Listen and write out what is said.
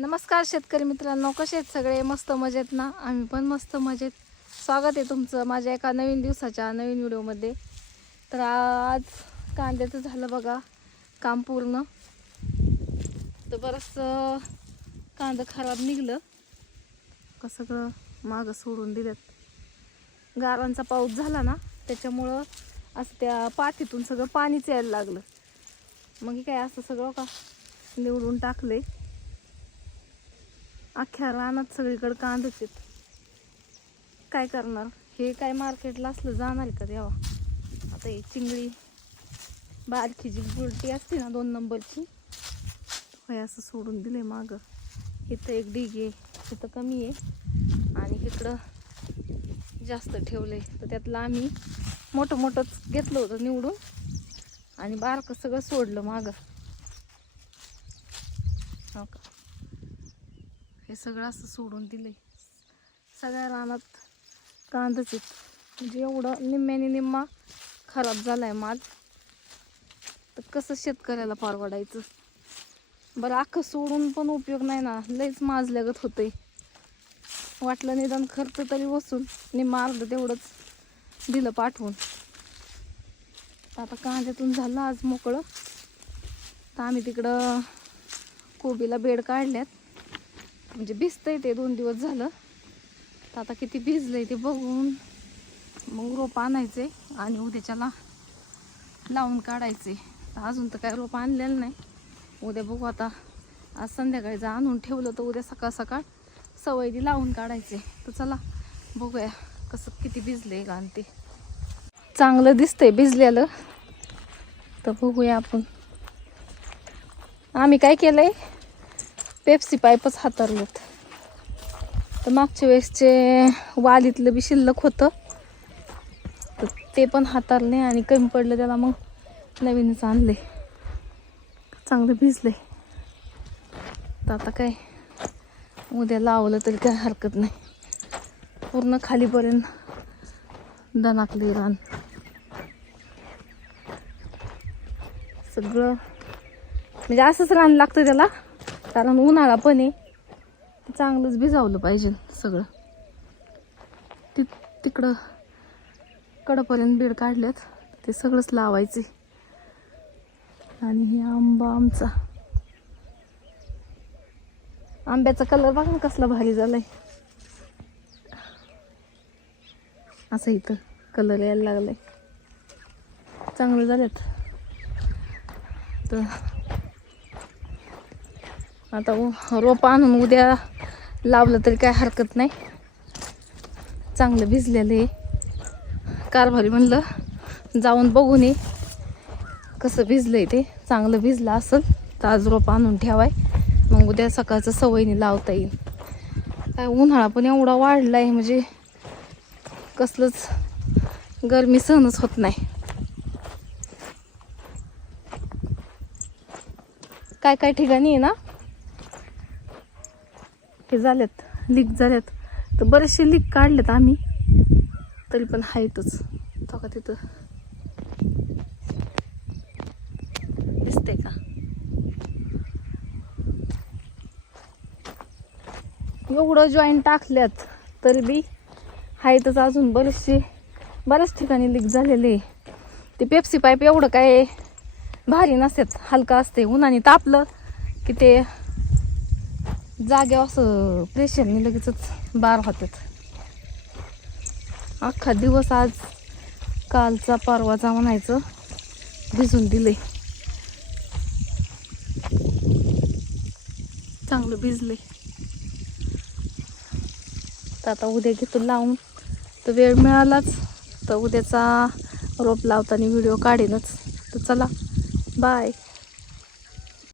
नमस्कार शेतकरी मित्रांनो, कसे आहेत सगळे? मस्त मजेत ना? आम्ही पण मस्त मजेत. स्वागत आहे तुमचं माझ्या एका नवीन दिवसाच्या नवीन व्हिडिओमध्ये. तर आज कांद्याचं झालं बघा काम पूर्ण. तर बरंचसं कांदा खराब निघलं, कसं सगळं मागं सोडून दिलेत. गारांचा पाऊस झाला ना, त्याच्यामुळं असं त्या पाठीतून सगळं पाणीच यायला लागलं. मग हे काय असं सगळं का निवडून टाकले. अख्ख्या रानात सगळीकडे कांदेच आहेत. काय करणार? हे काय मार्केटला असलं जाणार का देवा? आता ही चिंगळी बारकी जी बुलटी असते ना 2 नंबरची, होय असं सोडून दिले मागं. इथं एक डिग आहे, इथं कमी आहे आणि इकडं जास्त ठेवले. तर त्यातलं आम्ही मोठंच घेतलं होतं निवडून आणि बारकं सगळं सोडलं मागं. हो का, हे सगळं असं सोडून दिले. सगळ्या रानात कांदाच आहेत. म्हणजे एवढं निम्म्याने निम्मा खराब झालाय माल. तर कसं शेतकऱ्याला परवडायचं? बरं अख्खं सोडून पण उपयोग नाही ना, लयच माजल्यागत होतंय. वाटलं निदान खर्च तरी वसूल, निम्मा अर्ध तेवढंच दिलं पाठवून. आता कांद्यातून झालं आज मोकळं. तर आम्ही तिकडं कोबीला बेड काढल्यात. म्हणजे भिजतंय ते 2 दिवस झालं. तर आता किती भिजलंय ते बघून मग रोप आणायचे आणि उद्याच्याला लावून काढायचे. तर अजून तर काय रोप आणलेलं नाही. उद्या बघू आता. आज संध्याकाळी जर आणून ठेवलं तर उद्या सकाळ सकाळ सवयी लावून काढायचे. तर चला बघूया कसं किती भिजले घाण ते. चांगलं दिसतंय भिजलेलं. तर बघूया आपण. आम्ही काय केलंय, पेप्सी पाईपच हातारलेत. तर मागच्या वेळेसचे वालीतलं बी शिल्लक होतं, तर ते पण हातारले आणि कमी पडलं त्याला मग नवीनच आणले. चांगलं भिजले. तर आता काय उद्या लावलं तरी काय हरकत नाही. पूर्ण खालीपर्यंत दणाकले रान सगळं. म्हणजे असंच रान लागतं त्याला, कारण उन्हाळा पण आहे. चांगलंच भिजावलं पाहिजे सगळं. तिकडं कडपर्यंत बेड काढलेत, ते सगळंच लावायचे. आणि हे आंबा आमचा, आंब्याचा कलर बघा ना कसला भारी झालाय. असं इथं कलर यायला लागलाय. चांगलं झालेत. तर आता रोप आणून उद्या लावलं तरी काय हरकत नाही. चांगलं भिजलेलं आहे. कारभारी म्हणलं जाऊन बघून ये कसं भिजलंय ते. चांगलं भिजलं असेल तर आज रोप आणून ठेवाय, मग उद्या सकाळचं सवयीने लावता येईल. काय उन्हाळा पण एवढा वाढलाय, म्हणजे कसलंच गरमी सहनच होत नाही. काय काय ठिकाणी आहे ना हे झालेत, लीक झालेत. तर बरेचसे लीक काढलेत आम्ही, तरी पण आहेतच. तो का तिथं दिसते का? एवढं जॉईंट टाकल्यात तरी बी आहेतच अजून बऱ्याच ठिकाणी लीक झालेले. ते पेप्सी पाईप एवढं काय भारी नसतात, हलका असते. उन्हाने तापलं की ते जागेवर असं प्रेशरने लगेचच बार होतात. अख्खा दिवस आज कालचा परवाचा म्हणायचं भिजून दिले. चांगलं भिजले. तर आता उद्या घेतो लावून. तर वेळ मिळालाच तर उद्याचा रोप लावताना व्हिडिओ काढेनच. तर चला बाय.